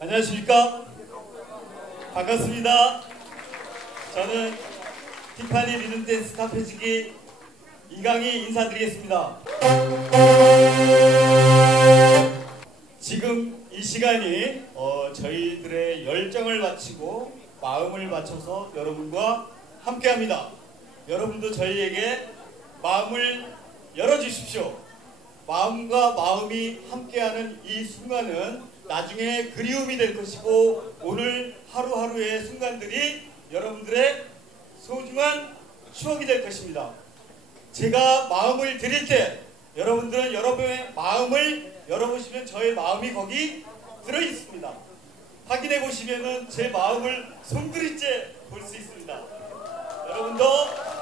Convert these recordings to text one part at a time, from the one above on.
안녕하십니까? 반갑습니다. 저는 티파니 리듬댄스 카페지기 이강희 인사드리겠습니다. 지금 이 시간이 어, 저희들의 열정을 바치고 마음을 바쳐서 여러분과 함께합니다. 여러분도 저희에게 마음을 열어주십시오. 마음과 마음이 함께하는 이 순간은 나중에 그리움이 될 것이고 오늘 하루하루의 순간들이 여러분들의 소중한 추억이 될 것입니다. 제가 마음을 드릴 때 여러분들은 여러분의 마음을 열어보시면 저의 마음이 거기 들어 있습니다. 확인해 보시면은 제 마음을 손그리째 볼 수 있습니다. 여러분도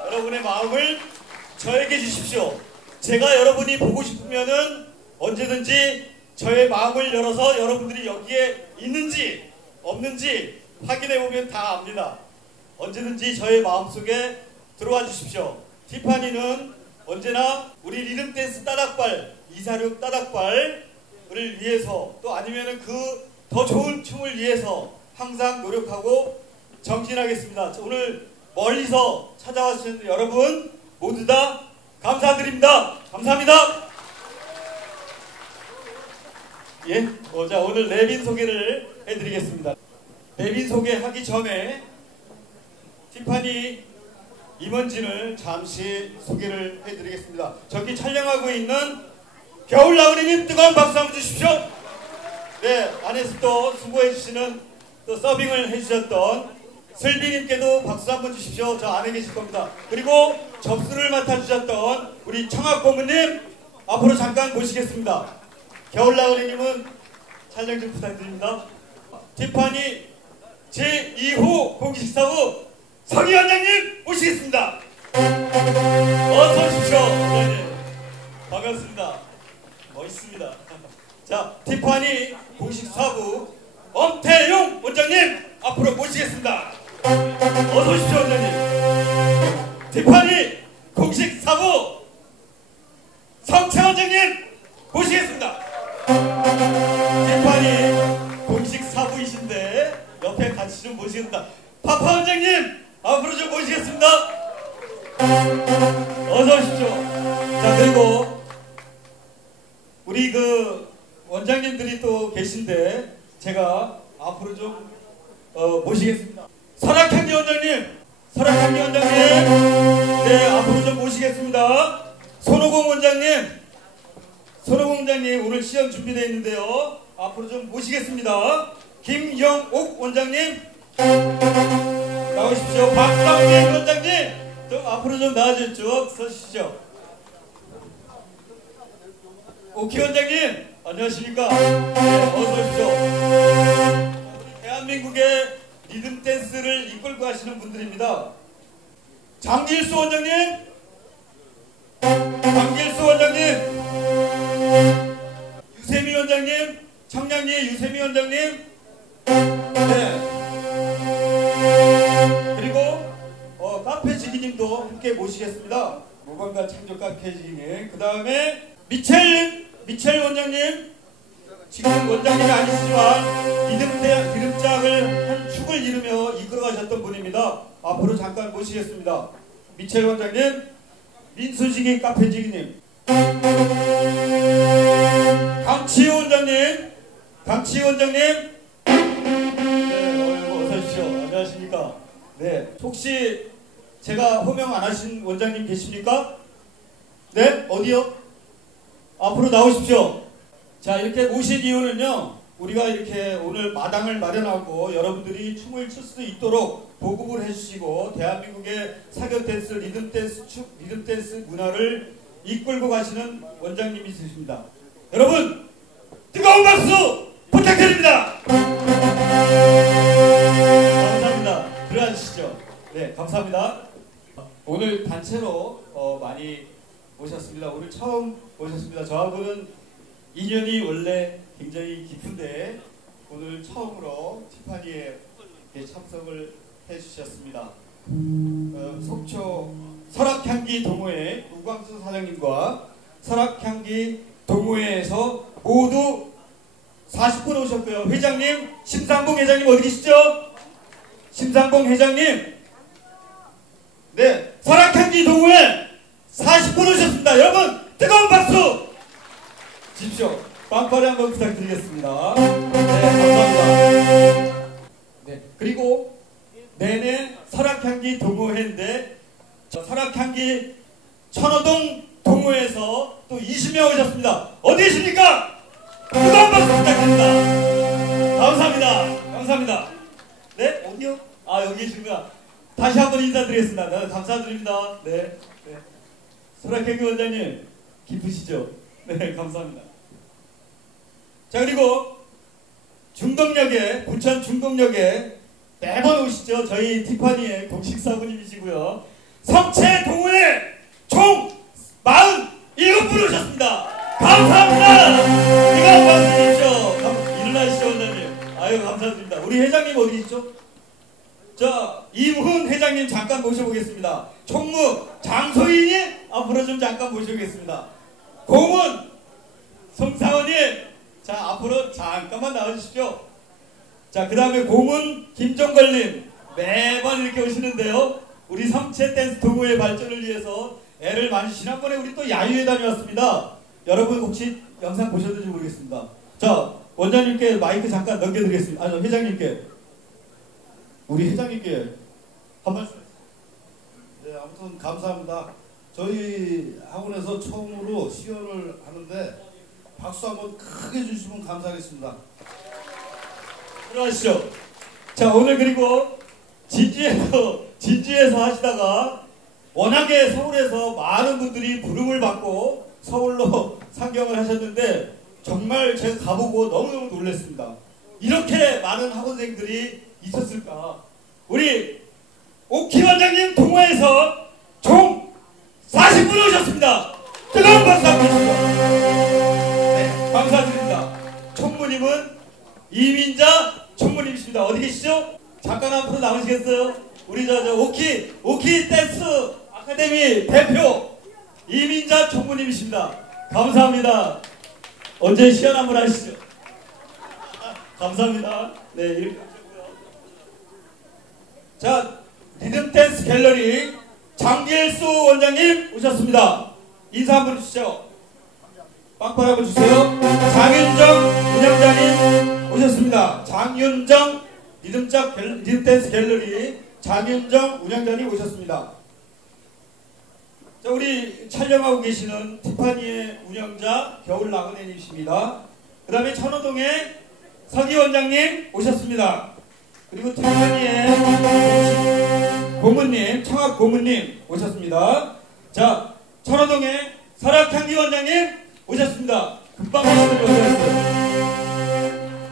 여러분의 마음을 저에게 주십시오. 제가 여러분이 보고 싶으면은 언제든지 저의 마음을 열어서 여러분들이 여기에 있는지 없는지 확인해 보면 다 압니다. 언제든지 저의 마음속에 들어와 주십시오. 티파니는 언제나 우리 리듬 댄스 따닥발, 이사륙 따닥발을 위해서 또 아니면은 그더 좋은 춤을 위해서 항상 노력하고 정진하겠습니다. 오늘 멀리서 찾아와 주신 여러분 모두 다 감사드립니다. 감사합니다. 예, 어, 자 오늘 내빈 소개를 해드리겠습니다. 내빈 소개하기 전에 티파니 임원진을 잠시 소개를 해드리겠습니다. 저기 촬영하고 있는 겨울나그네님 뜨거운 박수 한번 주십시오. 네, 안에서 또 수고해주시는 또 서빙을 해주셨던 슬비님께도 박수 한번 주십시오. 저 안에 계실 겁니다. 그리고 접수를 맡아주셨던 우리 청학 고문님 앞으로 잠깐 모시겠습니다. 겨울나그네님은 촬영 좀 부탁드립니다. 티파니 제2호 공식사부 성희 원장님 모시겠습니다. 어서 오십시오. 원장님. 반갑습니다. 멋있습니다. 자, 티파니 공식 사부 엄태용 자 그리고 우리 그 원장님들이 또 계신데 제가 앞으로 좀 어, 모시겠습니다. 설악향기 원장님, 설악향기 원장님, 네 앞으로 좀 모시겠습니다. 손오공 원장님, 손오공 원장님 오늘 시험 준비되어 있는데요. 앞으로 좀 모시겠습니다. 김영옥 원장님 나오십시오. 박상민 원장님 좀 앞으로 좀 나와주십시오. 서주십시오. 오키 원장님 안녕하십니까? 네, 어서 오십시오. 대한민국의 리듬 댄스를 이끌고 하시는 분들입니다. 장길수 원장님, 장길수 원장님, 유세미 원장님, 청량리의 유세미 원장님, 네. 그리고 어, 카페 지기님도 함께 모시겠습니다. 모방관 창조 카페 지기님, 그 다음에 미첼 미첼 원장님 지금 원장님이 아니시지만 이름대 이름장을 한 축을 이루며 이끌어가셨던 분입니다. 앞으로 잠깐 모시겠습니다. 미첼 원장님, 민수지기 카페지기님, 강치호 원장님, 강치호 원장님, 네, 어서 오십시오. 안녕하십니까? 네, 혹시 제가 호명 안 하신 원장님 계십니까? 네, 어디요? 앞으로 나오십시오. 자, 이렇게 모신 이유는요, 우리가 이렇게 오늘 마당을 마련하고 여러분들이 춤을 출 수 있도록 보급을 해주시고, 대한민국의 사격 댄스, 리듬 댄스, 축, 리듬 댄스 문화를 이끌고 가시는 원장님이 있으십니다. 여러분, 뜨거운 박수 부탁드립니다! 감사합니다. 들어가주시죠. 네, 감사합니다. 오늘 단체로 어, 많이 오셨습니다. 오늘 처음 오셨습니다. 저하고는 인연이 원래 굉장히 깊은데 오늘 처음으로 티파니에 참석을 해주셨습니다. 어, 속초 설악향기 동호회 우광수 사장님과 설악향기 동호회에서 모두 40분 오셨고요. 회장님, 심상봉 회장님 어디 계시죠? 심상봉 회장님. 네, 설악향기 동호회 40분 오셨습니다. 여러분, 뜨거운 박수! 주십시오. 빵빠레 한번 부탁드리겠습니다. 네, 감사합니다. 네, 그리고 내내 설악향기 동호회인데, 저 설악향기 천호동 동호회에서 또 20명 오셨습니다. 어디 계십니까? 뜨거운 박수 부탁드립니다. 감사합니다. 감사합니다. 네, 어디요? 아, 여기 계시구나. 다시 한번 인사드리겠습니다. 네, 감사드립니다. 네. 네. 설악향기 원장님, 기쁘시죠? 네, 감사합니다. 자, 그리고 중동역에, 부천 중동역에 매번 오시죠. 저희 티파니의 공식 사부님이시고요. 성채 동호회 총 47분 오셨습니다. 감사합니다. 이거 박수 주십시오. 일어나시죠, 원장님. 아유, 감사드립니다. 우리 회장님 어디 있죠? 자, 임훈 회장님 잠깐 모셔보겠습니다. 총무 장소인이 앞으로 좀 잠깐 모셔보겠습니다. 공은 송사원님, 자, 앞으로 잠깐만 나와주십시오. 자, 그 다음에 공은 김종걸님, 매번 이렇게 오시는데요. 우리 성채 댄스 동호회 발전을 위해서 애를 많이 지난번에 우리 또 야유회 다녀왔습니다. 여러분 혹시 영상 보셨는지 모르겠습니다. 자, 원장님께 마이크 잠깐 넘겨드리겠습니다. 아, 저 회장님께. 우리 회장님께 한 말씀. 네, 아무튼 감사합니다. 저희 학원에서 처음으로 시연을 하는데 박수 한번 크게 주시면 감사하겠습니다. 들어가시죠. 자, 오늘 그리고 진주에서, 진주에서 하시다가 워낙에 서울에서 많은 분들이 부름을 받고 서울로 상경을 하셨는데 정말 제가 가보고 너무너무 놀랐습니다. 많은 학원생들이 있었을까? 우리 오키 원장님 동호회에서 총 40분 오셨습니다. 뜨거운 박수 한번 주시죠. 네, 감사드립니다. 총무님은 이민자 총무님이십니다. 어디 계시죠? 잠깐 앞으로 나오시겠어요? 우리 저, 저 오키 오키 댄스 아카데미 대표 이민자 총무님이십니다. 감사합니다. 언제 시연 한번 하시죠? 아, 감사합니다. 네, 이렇게 하시고요. 자, 리듬 댄스 갤러리 장길수 원장님 오셨습니다. 인사 한번 주시죠. 빵빵 한번 주세요. 장윤정 운영자님 오셨습니다. 장윤정 리듬짝 갤- 리듬 댄스 갤러리 장윤정 운영자님 오셨습니다. 자, 우리 촬영하고 계시는 티파니의 운영자 겨울 나그네님이십니다. 그 다음에 천호동의 서기 원장님 오셨습니다. 그리고 공식 고문님, 청학 고문님 오셨습니다. 자, 천호동의 설악향기 원장님 오셨습니다. 금방 오시는 오셨어요.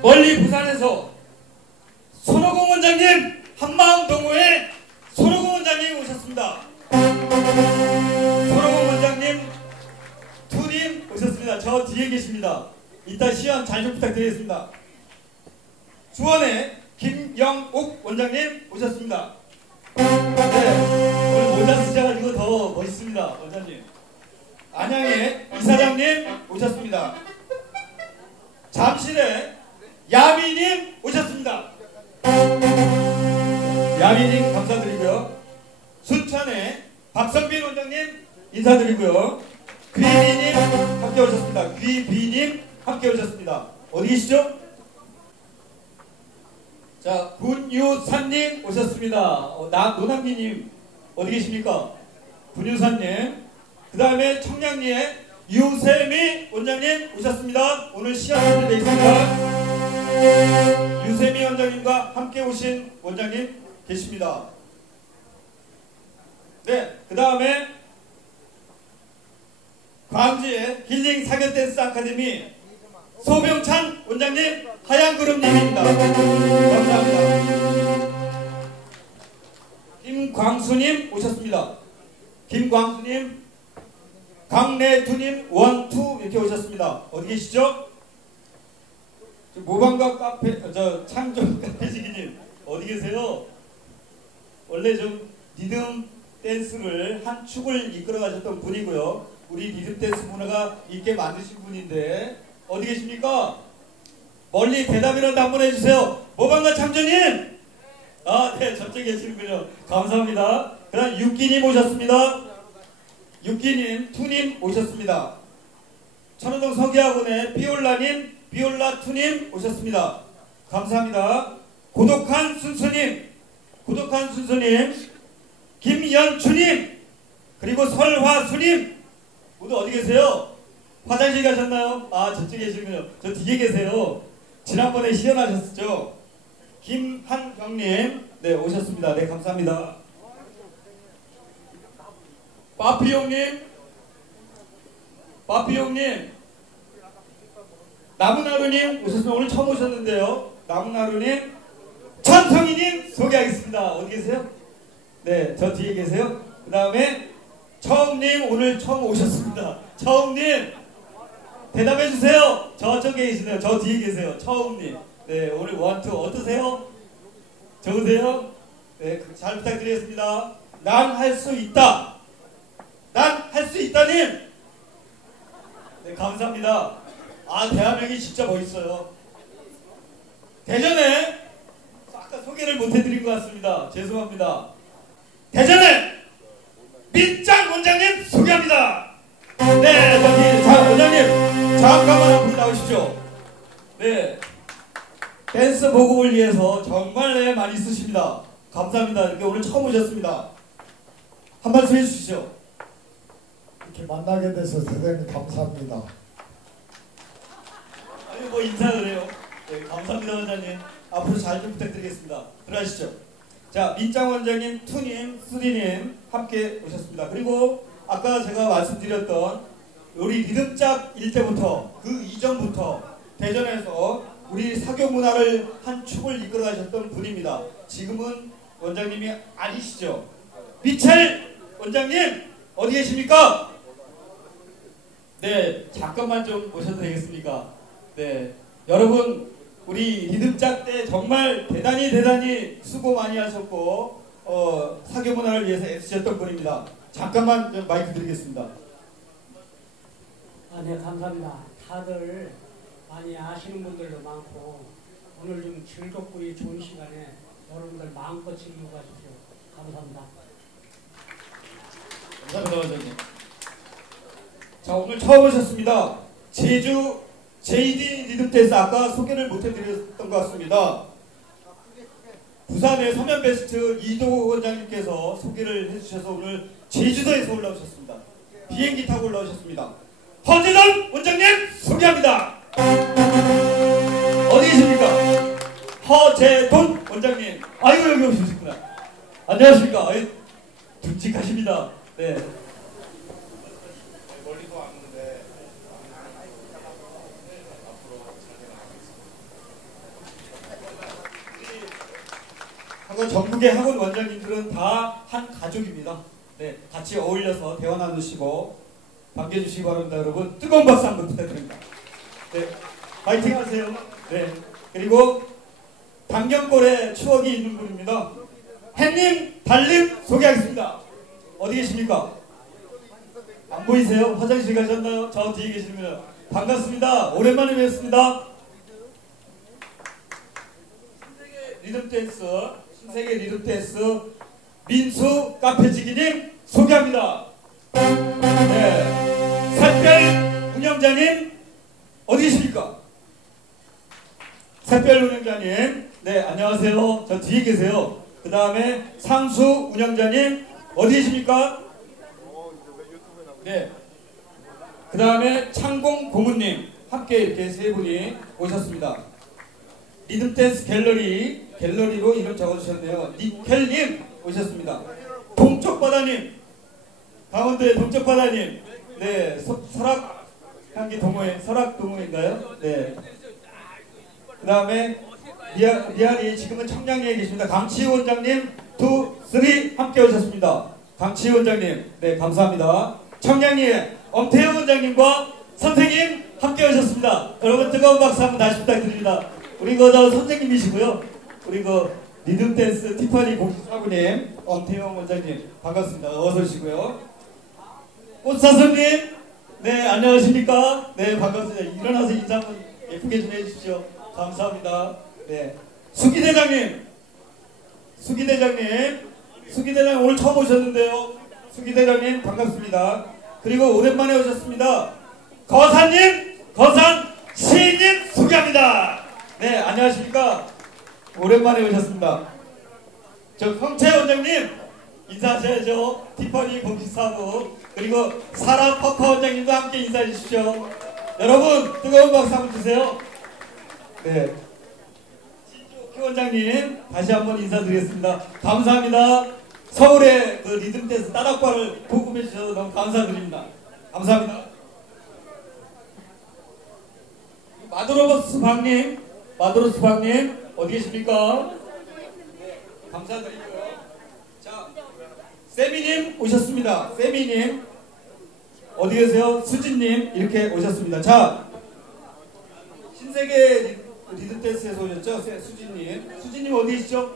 멀리 부산에서 손오공 원장님, 한마음 동호회 손오공 원장님 오셨습니다. 손오공 원장님, 투님 오셨습니다. 저 뒤에 계십니다. 이따 시연 잘 좀 부탁드리겠습니다. 수원의 김영옥 원장님 오셨습니다. 네, 오늘 모자 쓰셔가지고 더 멋있습니다, 원장님. 안양의 이사장님 오셨습니다. 잠실의 야미님 오셨습니다. 야미님 감사드리고요. 순천의 박성빈 원장님 인사드리고요. 귀비님 함께 오셨습니다. 귀비님 함께 오셨습니다. 어디 계시죠? 자, 분유산님 오셨습니다. 어, 나, 노남미님 어디 계십니까? 분유산님. 그 다음에 청량리의 유세미 원장님 오셨습니다. 오늘 시합 준비되어 있습니다. 유세미 원장님과 함께 오신 원장님 계십니다. 네, 그 다음에 광주의 힐링 사교 댄스 아카데미 소병찬 원장님, 하얀구름님입니다. 감사합니다. 김광수님 오셨습니다. 김광수님, 강래두님, 원투 이렇게 오셨습니다. 어디 계시죠? 저 모방각 카페, 어, 저 창조 카페지기님 어디 계세요? 원래 좀 리듬 댄스를 한 축을 이끌어 가셨던 분이고요. 우리 리듬 댄스 문화가 있게 만드신 분인데 어디 계십니까? 멀리 대답이라도 한번 해주세요. 모방가 참전님! 아, 네, 저쪽에 계시는군요. 감사합니다. 그 다음 육기님 오셨습니다. 육기님, 투님 오셨습니다. 천호동 서기학원의 비올라님, 비올라 투님 오셨습니다. 감사합니다. 고독한 순수님, 고독한 순수님, 김연주님, 그리고 설화수님, 모두 어디 계세요? 화장실 가셨나요? 아, 저쪽에 계시군요. 저 뒤에 계세요. 지난번에 시연하셨죠? 김한경님, 네, 오셨습니다. 네, 감사합니다. 빠피용님, 빠피용님, 나무나루님 오셨습니다. 오늘 처음 오셨는데요. 나무나루님, 천성이님 소개하겠습니다. 어디 계세요? 네, 저 뒤에 계세요. 그 다음에 처음님 오늘 처음 오셨습니다. 처음님 대답해 주세요. 저쪽에 계시네요. 저 뒤에 계세요. 처음님. 네, 오늘 원투 어떠세요? 좋으세요? 네, 잘 부탁드리겠습니다. 난 할 수 있다. 난 할 수 있다님. 네, 감사합니다. 아, 대한민국이 진짜 멋있어요. 대전에 아까 소개를 못 해드린 것 같습니다. 죄송합니다. 대전에 민장 원장님 소개합니다. 네, 저기 자 원장님 잠깐만 앞으로 나오십시오. 네, 댄스 보급을 위해서 정말 네, 많이 쓰십니다. 감사합니다. 이렇게 오늘 처음 오셨습니다. 한 말씀 해주시죠. 이렇게 만나게 돼서 대단히 감사합니다. 아니 뭐 인사를 해요. 네, 감사합니다 원장님. 앞으로 잘 좀 부탁드리겠습니다. 들어가시죠. 자 민장 원장님, 투님, 쓰리님 함께 오셨습니다. 그리고 아까 제가 말씀드렸던 우리 리듬짝 일때부터 그 이전부터 대전에서 우리 사교 문화를 한 축을 이끌어 가셨던 분입니다. 지금은 원장님이 아니시죠. 미첼 원장님 어디 계십니까? 네 잠깐만 좀 모셔도 되겠습니까? 네 여러분 우리 리듬짝 때 정말 대단히 대단히 수고 많이 하셨고 어, 사교 문화를 위해서 애쓰셨던 분입니다. 잠깐만 좀 마이크 드리겠습니다. 아, 네, 감사합니다. 다들 많이 아시는 분들도 많고 오늘 좀 즐겁고 이 좋은 시간에 여러분들 마음껏 즐기고 가십시오. 감사합니다. 감사합니다, 원장님. 자, 오늘 처음 오셨습니다. 제주 JD 리듬 댄스 아까 소개를 못 해드렸던 것 같습니다. 부산의 서면 베스트 이도 원장님께서 소개를 해주셔서 오늘 제주도에서 올라오셨습니다. 비행기 타고 올라오셨습니다. 허재던 원장님 소개합니다. 어디 계십니까? 허재돈 원장님. 아이고 여기 오셨구나. 안녕하십니까? 아이, 듬직하십니다. 네. 멀리서 왔는데 학원 전국의 학원 원장님들은 다 한 가족입니다. 네, 같이 어울려서 대화 나누시고 반겨주시기 바랍니다, 여러분. 뜨거운 박수 한번 부탁드립니다. 네, 파이팅 하세요. 네, 그리고 당경골에 추억이 있는 분입니다. 햇님, 달님 소개하겠습니다. 어디 계십니까? 안 보이세요? 화장실 가셨나요? 저 뒤에 계시면 반갑습니다. 오랜만에 뵙습니다. 리듬 댄스, 신세계 리듬 댄스 민수 카페지기님 소개합니다. 운영자님 어디 계십니까? 샛별 운영자님, 네 안녕하세요. 저 뒤에 계세요. 그 다음에 상수 운영자님 어디 계십니까? 네. 그 다음에 창공 고문님 함께 이렇게 세 분이 오셨습니다. 리듬댄스 갤러리 갤러리로 이름 적어주셨네요. 니켈님 오셨습니다. 동쪽바다님 강원도의 동쪽바다님 네 서, 설악 향기 동호회 설악 동호회인가요? 네. 그 다음에 리아, 리아리 지금은 청량리에 계십니다. 강치희 원장님 투 쓰리 함께 오셨습니다. 강치희 원장님 네 감사합니다. 청량리에 엄태영 원장님과 선생님 함께 오셨습니다. 여러분 뜨거운 박수 한번 다시 부탁드립니다. 우리 그저 선생님이시고요. 우리 그 리듬 댄스 티파니 공식사부님 엄태영 원장님 반갑습니다. 어서 오시고요. 꽃사슴님 네 안녕하십니까? 네 반갑습니다. 일어나서 인사 한번 예쁘게 좀 해주십시오. 감사합니다. 네. 수기 대장님. 수기 대장님. 수기 대장님 오늘 처음 오셨는데요. 수기 대장님 반갑습니다. 그리고 오랜만에 오셨습니다. 거사님, 거산 시인님 소개합니다. 네, 안녕하십니까. 오랜만에 오셨습니다. 저 황채 원장님 인사하셔야죠. 티파니 공식사부 그리고 사람 퍼커 원장님도 함께 인사해 주십시오. 여러분 뜨거운 박수 한번 주세요. 네. 신주옥희 원장님 다시 한번 인사드리겠습니다. 감사합니다. 서울의 그 리듬 댄스 따닥과를 보급해 주셔서 너무 감사드립니다. 감사합니다. 마드로버스 박님, 마드로스 박님 어디 계십니까? 네, 감사드리고요. 자, 세미님 오셨습니다. 세미님 어디 계세요? 수진님 이렇게 오셨습니다. 자, 신세계 리- 리듬댄스에서 오셨죠? 세- 수진님. 수진님 어디 계시죠?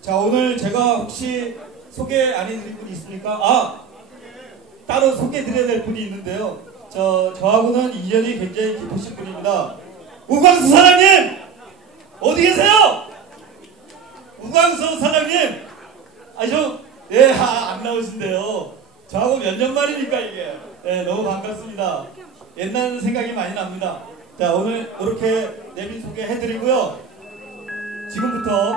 자, 오늘 제가 혹시 소개 안 해드릴 분이 있습니까? 아, 따로 소개드려야 될 분이 있는데요. 저, 저하고는 인연이 굉장히 깊으신 분입니다. 우광수 사장님! 어디 계세요? 우광수 사장님! 아주, 예, 아, 안 나오신대요. 저하고 몇 년 만이니까 이게. 예, 너무 반갑습니다. 옛날 생각이 많이 납니다. 자, 오늘 이렇게 내빈 소개해드리고요. 지금부터